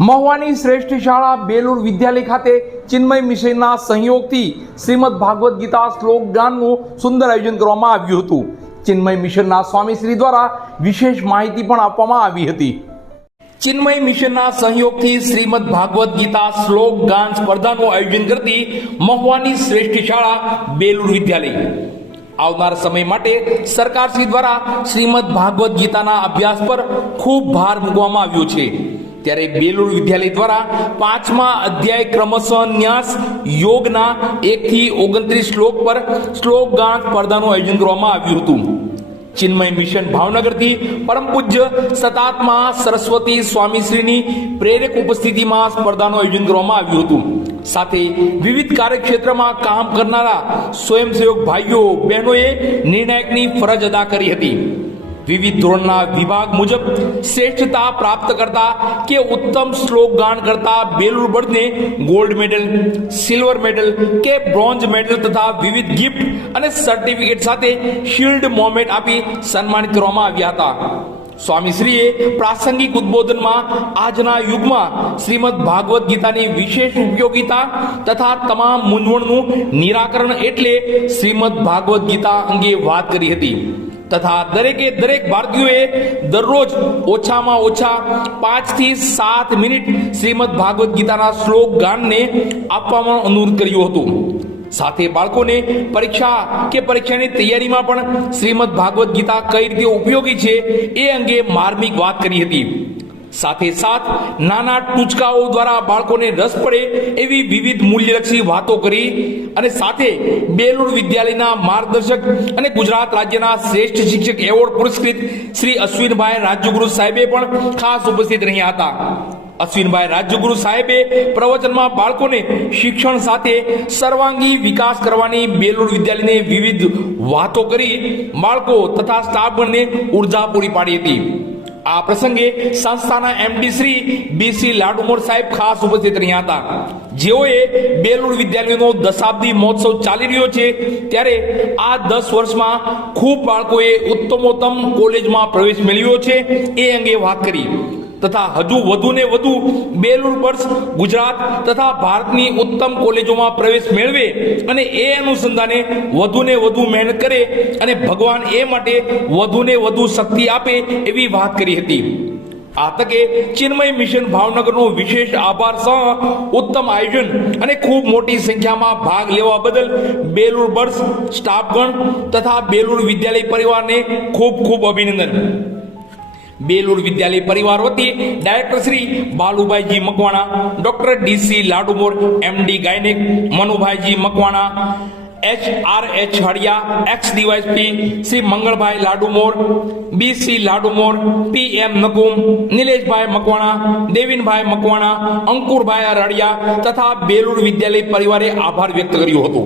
મહુવાની શ્રેષ્ઠ શાળા બેલુર વિદ્યાલય ખાતે ચિન્મય મિશનના સહયોગથી શ્રીમદ ભાગવત ગીતા શ્લોક ગાનનું સુંદર આયોજન કરવામાં આવ્યું હતું। ચિન્મય મિશનના સ્વામીશ્રી દ્વારા વિશેષ માહિતી પણ આપવામાં આવી હતી। ચિન્મય મિશનના સહયોગથી શ્રીમદ ભાગવત ગીતા શ્લોક ગાન સ્પર્ધાનું આયોજન કરતી મહુવાની શ્રેષ્ઠ શાળા બેલુર વિદ્યાલય આવનાર સમય માટે સરકારશ્રી દ્વારા શ્રીમદ ભાગવત ગીતાના અભ્યાસ પર ખૂબ ભાર મૂકવામાં આવ્યો છે। ત્યારે બેલુર વિદ્યાલય દ્વારા 5મા અધ્યાય ક્રમશઃ ન્યાસ યોગના 1 થી 29 શ્લોક પર શ્લોક ગાન સ્પર્ધાનું આયોજન કરવામાં આવ્યું હતું। ચિન્મય મિશન ભાવનગરથી પરમ પૂજ્ય સતાત્મા સરસ્વતી સ્વામીશ્રીની પ્રેરક ઉપસ્થિતિમાં સ્પર્ધાનું આયોજન કરવામાં આવ્યું હતું। સાથે વિવિધ કાર્યક્ષેત્રમાં કામ કરનારા સ્વયંસેવક ભાઈઓ બહેનોએ નિર્ણાયકની ફરજ અદા કરી હતી। વિવિધ ધોરણના વિભાગ મુજબ શ્રેષ્ઠતા પ્રાપ્ત કરતા કે ઉત્તમ શ્લોક ગાન કરતા બેલુર બર્ડને ગોલ્ડ મેડલ, સિલ્વર મેડલ કે બ્રોન્ઝ મેડલ તથા વિવિધ ગિફ્ટ અને સર્ટિફિકેટ સાથે શિલ્ડ મોમેન્ટ આપી સન્માનિત કરવામાં આવ્યા હતા। સ્વામીશ્રીએ પ્રાસંગિક ઉદ્બોધનમાં આજના યુગમાં શ્રીમદ ભાગવત ગીતાની વિશેષ ઉપયોગિતા તથા તમામ મૂંઝવણનું નિરાકરણ એટલે શ્રીમદ ભાગવત ગીતા અંગે વાત કરી હતી તથા દરેક ભારતીયોએ દરરોજ ઓછામાં ઓછા 5 થી 7 મિનિટ શ્રીમદ ભાગવત ગીતાના શ્લોક ગાનને આપવામાં અનુરોધ કર્યો હતો। સાથે બાળકોને પરીક્ષાની તૈયારીમાં પણ શ્રીમદ ભાગવત ગીતા કઈ રીતે ઉપયોગી છે એ અંગે માર્મિક વાત કરી હતી। સાથે નાના ટૂચકાઓ દ્વારા બાળકોને રસ પડે એવી વિવિધ મૂલ્યલક્ષી વાતો કરી અને સાથે બેલુર વિદ્યાલયના માર્ગદર્શક અને ગુજરાત રાજ્યના શ્રેષ્ઠ શિક્ષક એવોર્ડ પુરસ્કૃત શ્રી અશ્વિનભાઈ રાજ્યગુરુ સાહેબે પણ ખાસ ઉપસ્થિત રહ્યા હતા। અશ્વિનભાઈ રાજ્યગુરુ સાહેબે પ્રવચનમાં બાળકોને શિક્ષણ સાથે સર્વાંગી વિકાસ કરવાની બેલુર વિદ્યાલયને વિવિધ વાતો કરી બાળકો તથા સ્ટાફગણને ઉર્જા પૂરી પાડી હતી। આ પ્રસંગે સંસ્થાના એમડી શ્રી બીસી લાડુમોર સાહેબ ખાસ ઉપસ્થિત રહ્યા હતા, જેઓએ બેલુર વિદ્યાલયનો દશાબ્દી મહોત્સવ ચાલી રહ્યો છે ત્યારે આ 10 વર્ષમાં ખૂબ બાળકોએ ઉત્તમોત્તમ કોલેજમાં પ્રવેશ મેળવ્યો છે એ અંગે વાત કરી તથા હજુ વધુ ને વધુ બેલુર બર્ડ્સ ગુજરાત તથા ભારતની ઉત્તમ કોલેજોમાં પ્રવેશ મેળવે અને એ અનુસંધાને વધુ ને વધુ મહેનત કરે અને ભગવાન એ માટે વધુ ને વધુ શક્તિ આપે એવી વાત કરી હતી। આ તકે ચિન્મય મિશન ભાવનગરનો વિશેષ આભાર સહ ઉત્તમ આયોજન અને ખૂબ મોટી સંખ્યામાં ભાગ લેવા બદલ બેલુર બર્ડ્સ સ્ટાફગણ તથા બેલુર વિદ્યાલય પરિવારને ખૂબ ખૂબ અભિનંદન। બેલુર વિદ્યાલય પરિવાર વતી director Shri Balubhaiji Makwana, doctor DC Ladumor, MD gynaec Manubhaiji Makwana, HR Hadiya, ex DYSP Shri Mangalbhai Ladumor, BC Ladumor, PM Nakum, Nileshbhai Makwana, Devinbhai Makwana, Ankurbhai Radiya તથા બેલુર વિદ્યાલય પરિવારે આભાર વ્યક્ત કર્યો હતો।